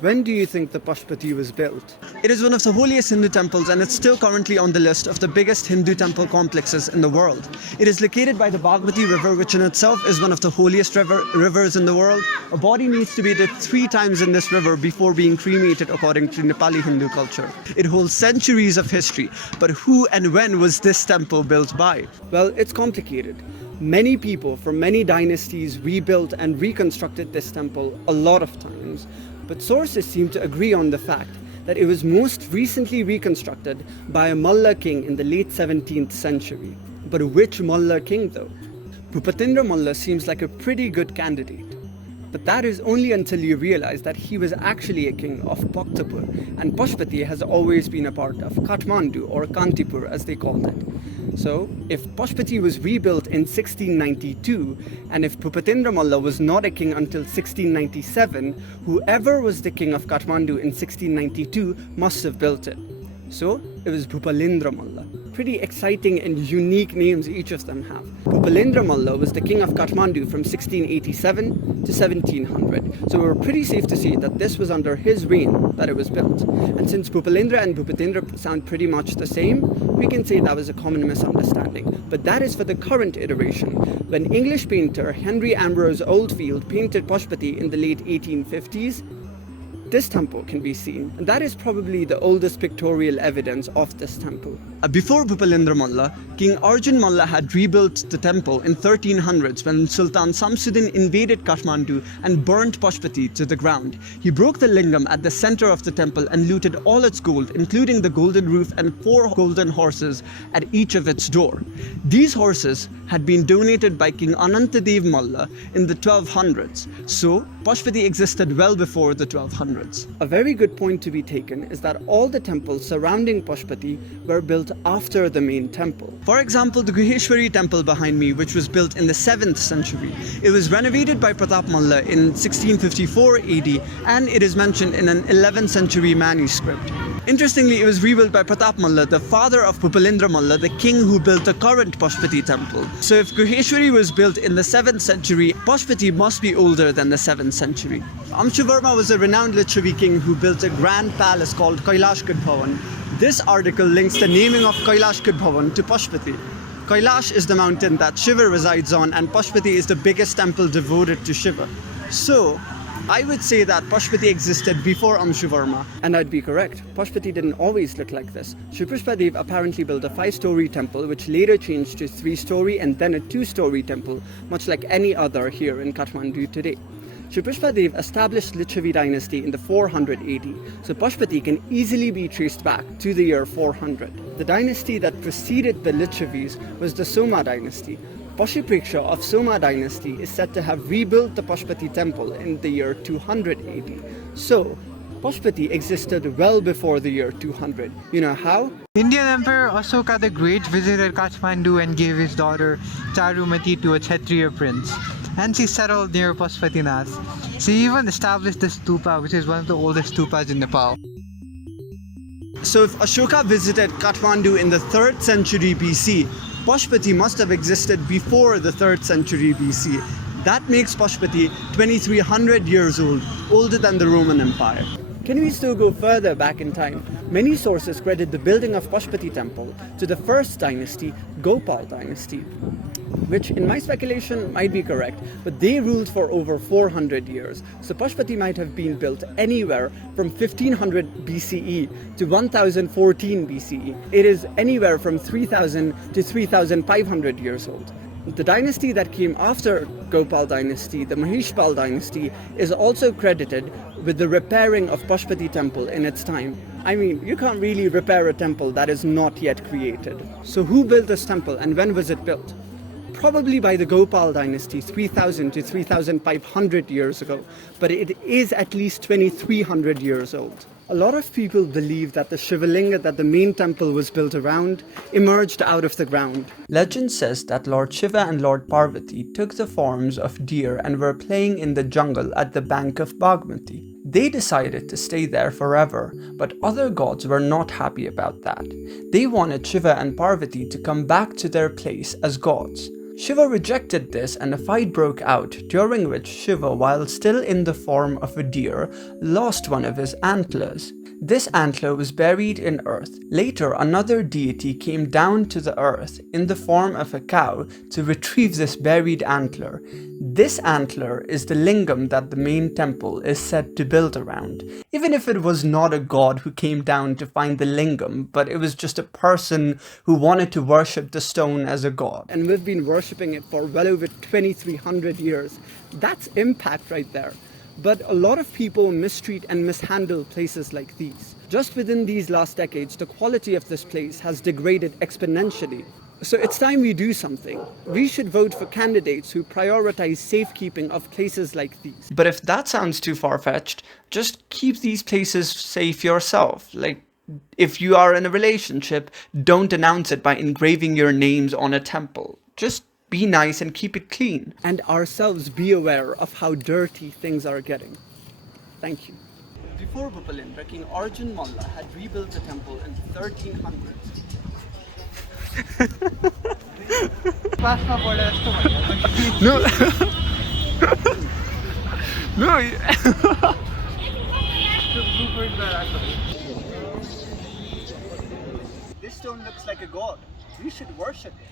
When do you think the Pashupati was built? It is one of the holiest Hindu temples and it's still currently on the list of the biggest Hindu temple complexes in the world. It is located by the Bhagmati river, which in itself is one of the holiest rivers in the world. A body needs to be dipped 3 times in this river before being cremated according to Nepali Hindu culture. It holds centuries of history, but who and when was this temple built by? Well, it's complicated. Many people from many dynasties rebuilt and reconstructed this temple a lot of times, but sources seem to agree on the fact that it was most recently reconstructed by a Malla king in the late 17th century. But which Malla king though? Bhupatendra Malla seems like a pretty good candidate. But that is only until you realize that he was actually a king of Bhaktapur, and Pashupati has always been a part of Kathmandu, or Kantipur as they called it. So, if Pashupati was rebuilt in 1692, and if Bhupatendra Malla was not a king until 1697, whoever was the king of Kathmandu in 1692 must have built it. So, it was Bhupalendra Malla. Pretty exciting and unique names each of them have. Bhupalendra Malla was the king of Kathmandu from 1687 to 1700. So we're pretty safe to say that this was under his reign that it was built. And since Bhupalendra and Bhupatendra sound pretty much the same, we can say that was a common misunderstanding. But that is for the current iteration. When English painter Henry Ambrose Oldfield painted Pashupati in the late 1850s, this temple can be seen, and that is probably the oldest pictorial evidence of this temple. Before Bhupalendra Malla, King Arjun Malla had rebuilt the temple in 1300s when Sultan Samsuddin invaded Kathmandu and burnt Pashupati to the ground. He broke the lingam at the center of the temple and looted all its gold, including the golden roof and 4 golden horses at each of its door. These horses had been donated by King Anantadev Malla in the 1200s, so Pashupati existed well before the 1200s. A very good point to be taken is that all the temples surrounding Pashupati were built after the main temple. For example, the Guheshwari temple behind me, which was built in the 7th century. It was renovated by Pratap Malla in 1654 AD, and it is mentioned in an 11th century manuscript. Interestingly, it was rebuilt by Pratap Malla, the father of Bhupalendra Malla, the king who built the current Pashupati temple. So if Guheshwari was built in the 7th century, Pashupati must be older than the 7th century. Amshuvarma was a renowned Lichavi king who built a grand palace called Kailash Bhavan. This article links the naming of Kailash Bhavan to Pashupati. Kailash is the mountain that Shiva resides on, and Pashupati is the biggest temple devoted to Shiva. So, I would say that Pashupati existed before Amshuvarma. And I'd be correct. Pashupati didn't always look like this. Shri Pushpadev apparently built a 5-story temple which later changed to 3-story and then a 2-story temple, much like any other here in Kathmandu today. Shri Pushpadev established Lichavi dynasty in the 400 AD, so Pashupati can easily be traced back to the year 400. The dynasty that preceded the Lichavis was the Soma dynasty. Pashupreksha of Soma dynasty is said to have rebuilt the Pashupati temple in the year 200 AD. So, Pashupati existed well before the year 200. You know how? Indian Emperor Ashoka the Great visited Kathmandu and gave his daughter Charumati to a Kshatriya prince. And she settled near Pashupatinath. She even established the stupa, which is one of the oldest stupas in Nepal. So if Ashoka visited Kathmandu in the 3rd century BC, Pashupati must have existed before the 3rd century BC. That makes Pashupati 2300 years old, older than the Roman Empire. Can we still go further back in time? Many sources credit the building of Pashupati temple to the first dynasty, Gopal Dynasty, which in my speculation might be correct, but they ruled for over 400 years. So Pashupati might have been built anywhere from 1500 BCE to 1014 BCE. It is anywhere from 3000 to 3500 years old. The dynasty that came after Gopal Dynasty, the Maheshpal Dynasty, is also credited with the repairing of Pashupati temple in its time. I mean, you can't really repair a temple that is not yet created. So who built this temple and when was it built? Probably by the Gopal Dynasty 3000 to 3500 years ago, but it is at least 2300 years old. A lot of people believe that the Shivalinga that the main temple was built around emerged out of the ground. Legend says that Lord Shiva and Lord Parvati took the forms of deer and were playing in the jungle at the bank of Bhagmati. They decided to stay there forever, but other gods were not happy about that. They wanted Shiva and Parvati to come back to their place as gods. Shiva rejected this and a fight broke out, during which Shiva, while still in the form of a deer, lost one of his antlers. This antler was buried in earth. Later, another deity came down to the earth in the form of a cow to retrieve this buried antler. This antler is the lingam that the main temple is said to build around. Even if it was not a god who came down to find the lingam, but it was just a person who wanted to worship the stone as a god. And we've been worshipping it for well over 2,300 years. That's impact right there. But a lot of people mistreat and mishandle places like these. Just within these last decades, the quality of this place has degraded exponentially. So it's time we do something. We should vote for candidates who prioritize safekeeping of places like these. But if that sounds too far-fetched, just keep these places safe yourself. Like, if you are in a relationship, don't announce it by engraving your names on a temple. Just be nice and keep it clean. And ourselves be aware of how dirty things are getting. Thank you. Before Gopal, King Arjun Malla had rebuilt the temple in the 1300s. No. No. This stone looks like a god. We should worship it.